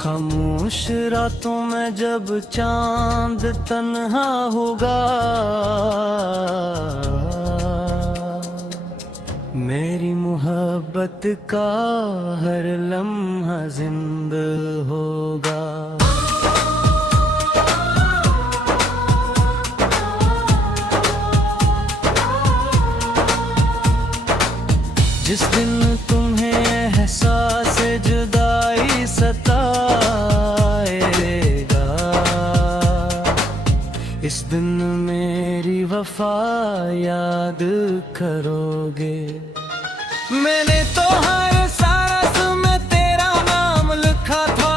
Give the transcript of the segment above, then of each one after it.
खामोश रातों में जब चांद तन्हा होगा, मेरी मोहब्बत का हर लम्हा जिंदा होगा। जिस दिन तुम्हें एहसास जुदाई सताएगा, इस दिन मेरी वफा याद करोगे। मैंने तो हर सांस में तेरा नाम लिखा था,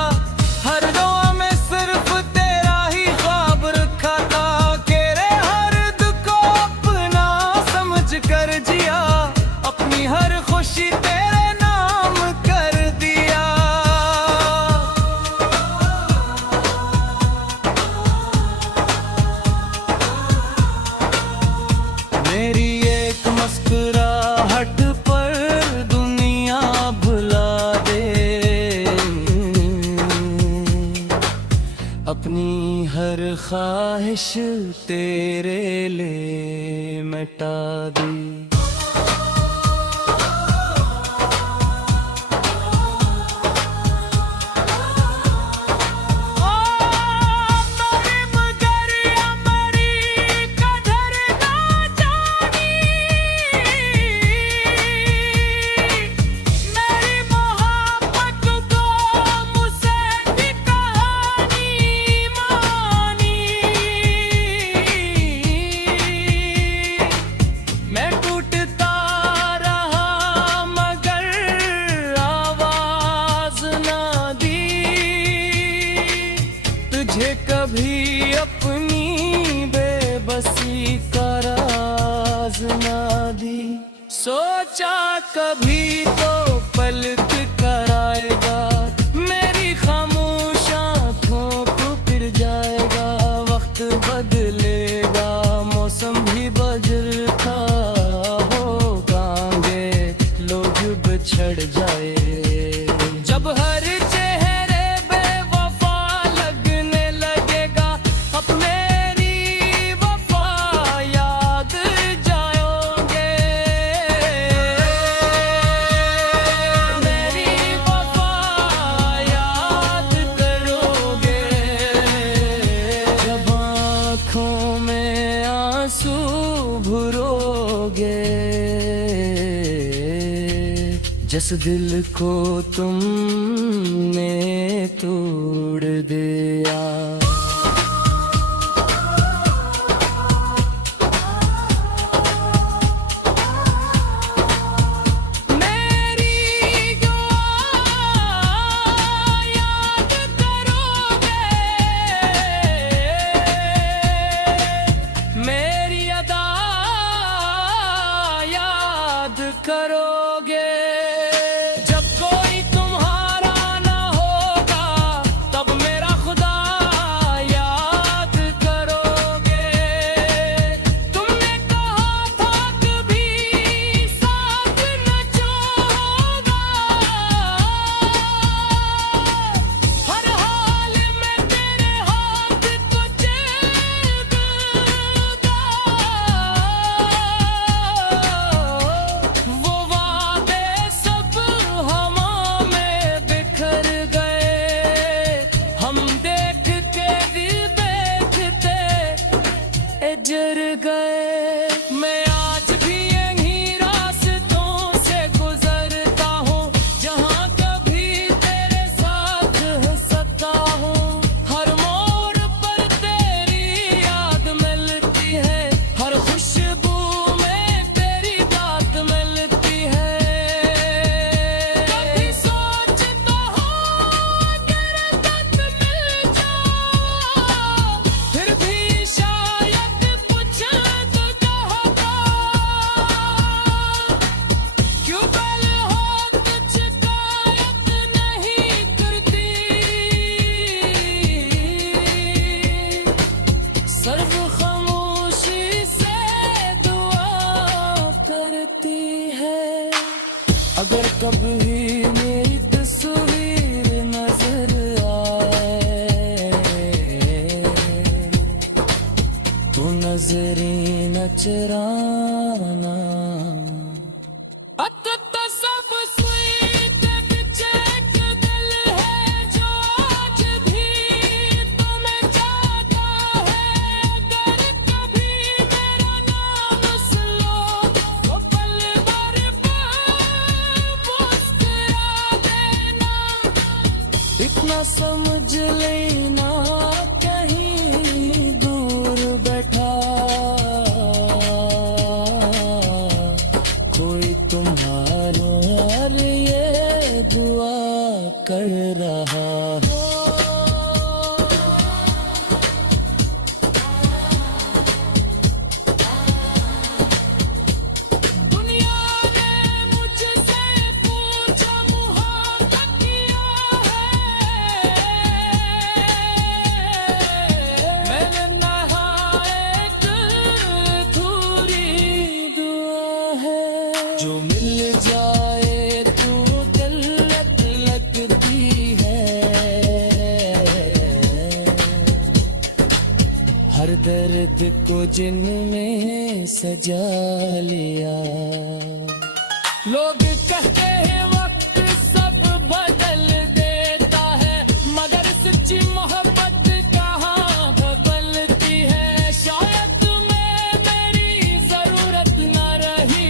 हर दुआ में सिर्फ तेरा ही ख्वाब रखा था। तेरे हर दुख को अपना समझ कर जिया, अपनी हर खुशी तेरे नाम कर दिया। मेरी एक मुस्कुराहट पर दुनिया भुला दे, अपनी हर ख्वाहिश तेरे लिए मिटा दी। तुझे कभी अपनी बेबसी का राज ना दी, सोचा कभी तो पलक कर आएगा, मेरी खामोश आँखों को फिर जाएगा। वक्त बदलेगा, मौसम भी बदलता होगांगे, लोग बिछड़ जाए। जब हर जिस दिल को तुमने तोड़ दिया, करोगे। जब कोई तुम्हारा इतना समझ लेना कहीं दूर बैठा कोई तुम्हारे ये दुआ कर रहा हो। जो मिल जाए तू जन्नत लगती है। हर दर्द को जिनमें सजा लिया। लोग कहते हैं वक्त सब बदल देता है, मगर सच्ची मोहब्बत कहाँ बदलती है। शायद मैं मेरी जरूरत न रही,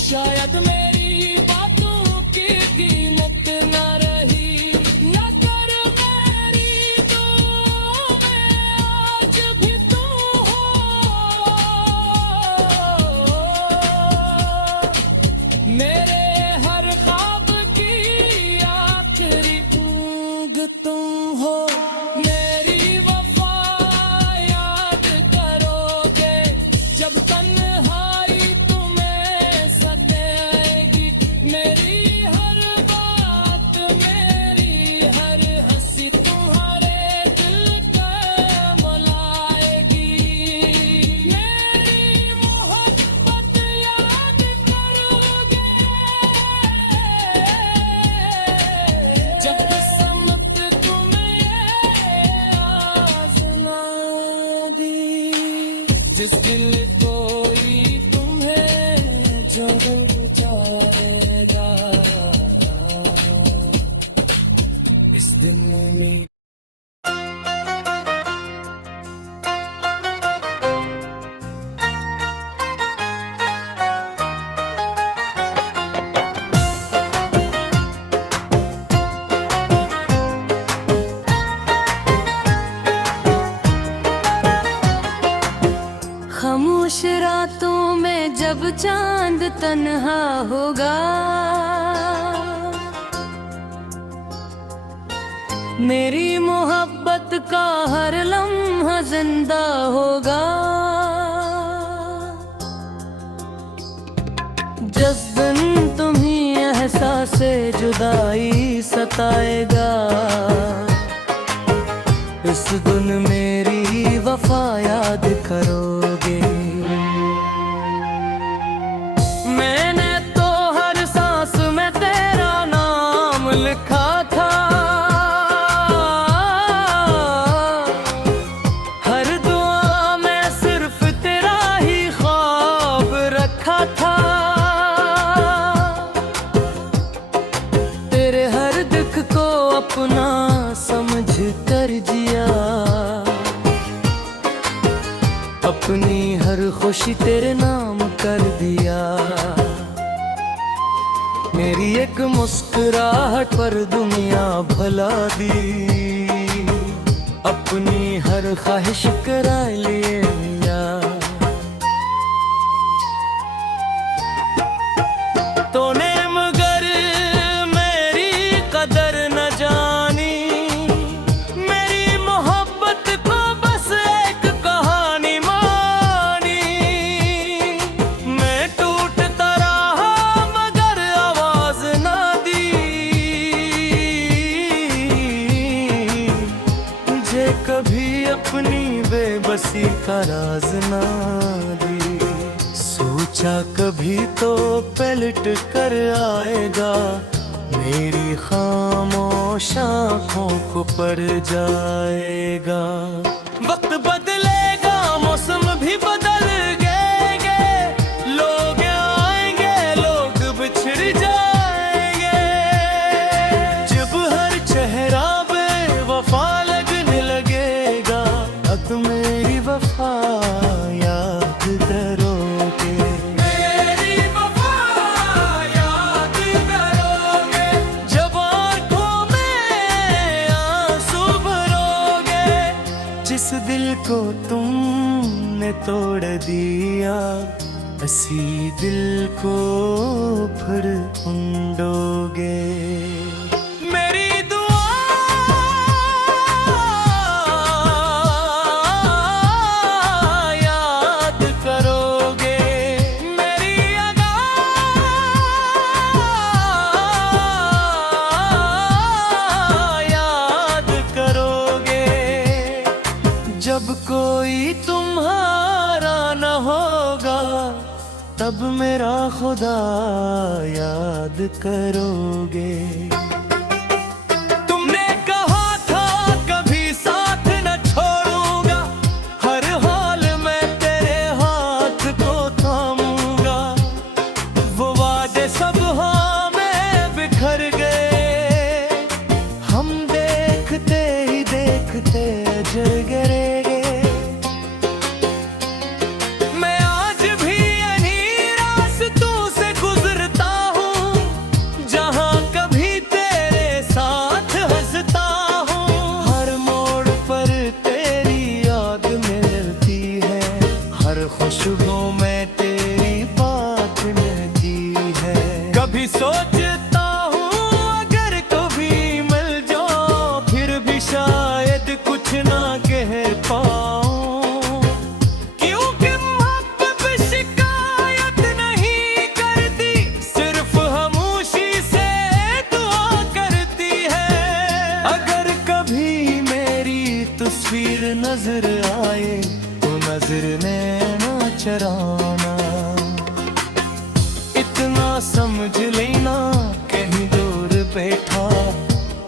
शायद मेरी बातों की कीमत न रही। न कर मेरी दुआ में आज भी तू हो। मेरे हर ख्वाब की आखिरी ऊँग तुम हो। मेरी वफा याद करोगे जब तन्हाई तुम्हें सताएगी। मेरी हर बात मेरी हर हंसी तुम्हारे दिल को मलाएगी। मेरी मोहब्बत याद करोगे जब किस्मत तुम्हें आज़मा दी। जिस दिल कोई तुम्हें जोड़ जाएगा, इस दिन में खामोश रातों में जब चांद तन्हा होगा, मेरी मोहब्बत का हर लम्हा जिंदा होगा। जिस दिन तुम्हें एहसास जुदाई सताएगा, इस दिन मेरी वफा याद करोगे। मैंने तो हर सांस में तेरा नाम लिखा था, हर दुआ में सिर्फ तेरा ही ख्वाब रखा था। तेरे हर दुख को अपना समझ कर जिया, अपनी हर खुशी तेरे नाम कर दिया। मेरी एक मुस्कुराहट पर दुनिया भुला दी, अपनी हर ख्वाहिश करा लिया। तूने मगर मेरी कदर न जानी, मेरी मोहब्बत को बस एक कहानी मानी। मैं टूटता रहा मगर आवाज ना दी, मुझे कभी अपनी बेबसी का राज ना दी। सोचा कभी तो पलट कर आएगा, मेरी खामोश आँखों को पड़ जाएगा। वक्त बदलेगा, मौसम भी बदल गएंगे, लोग आएंगे, लोग बिछड़ जाएंगे। जब हर चेहरा बेवफा लगने लगेगा, अब मेरी वफा याद करोगे। मेरी वफा याद करोगे जब आँखों में जिस दिल को तुमने तोड़ दिया, इसी दिल को फिर ढूंढोगे। मेरी दुआ याद करोगे, मेरी अदा याद करोगे। जब कोई तुम्हारा न होगा, तब मेरा खुदा याद करोगे। तुमने कहा था कभी साथ न छोड़ूंगा, हर हाल में तेरे हाथ को थामूंगा। वो वादे सब हाँ में बिखर गए, हम देखते ही देखते अजर गिरे। खुशबू में तेरी बात मिलती है। कभी सोचता हूँ अगर कभी मिल जाओ, फिर भी शायद कुछ ना कह पाऊँ। क्योंकि मोहब्बत शिकायत नहीं करती, सिर्फ खामोशी से दुआ करती है। अगर कभी मेरी तस्वीर नजर आए, तो नजर ने चराना। इतना समझ लेना कहीं दूर बैठा,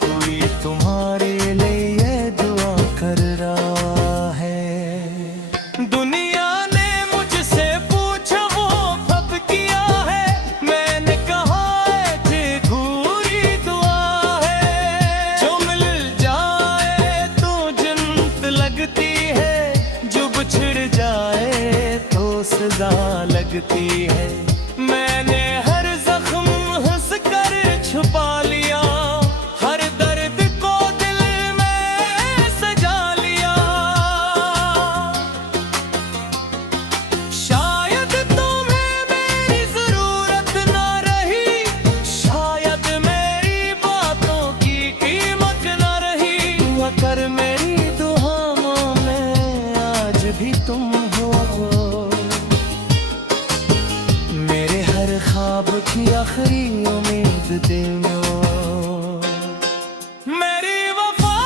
कोई तुम्हारे लिए दुआ कर रहा है। दुनिया ने मुझसे पूछा वो कब किया है, मैंने कहा कि पूरी दुआ है। जो मिल जाए तो जन्नत लगती है, जो बिछड़ जाए सजा लगती है। मैंने हर जख्म हंस कर छुपा लिया, हर दर्द को दिल में सजा लिया। शायद तुम्हें मेरी जरूरत ना रही, शायद मेरी बातों की कीमत ना रही। दुआ कर मेरी दुआओं में आज भी तुम हो, ख्वाब की आखिरी उम्मीद दिल में हो। मेरी वफा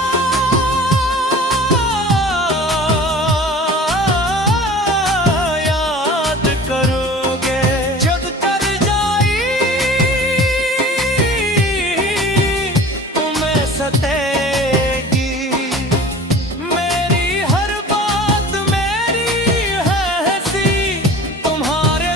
याद करोगे, जब कर जाई तुम्हें सतेगी। मेरी हर बात मेरी है हंसी, तुम्हारे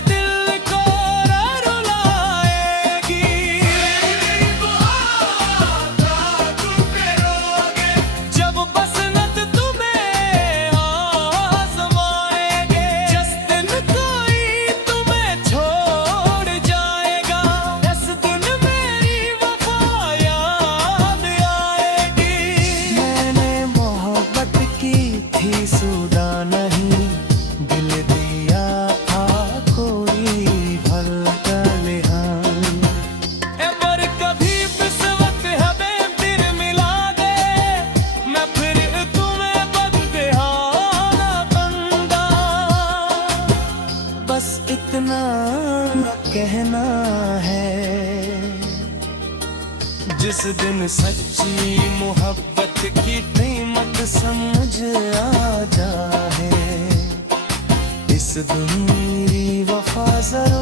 इतना कहना है। जिस दिन सच्ची मोहब्बत की कीमत समझ आ जाए, इस दिन मेरी वफा जरा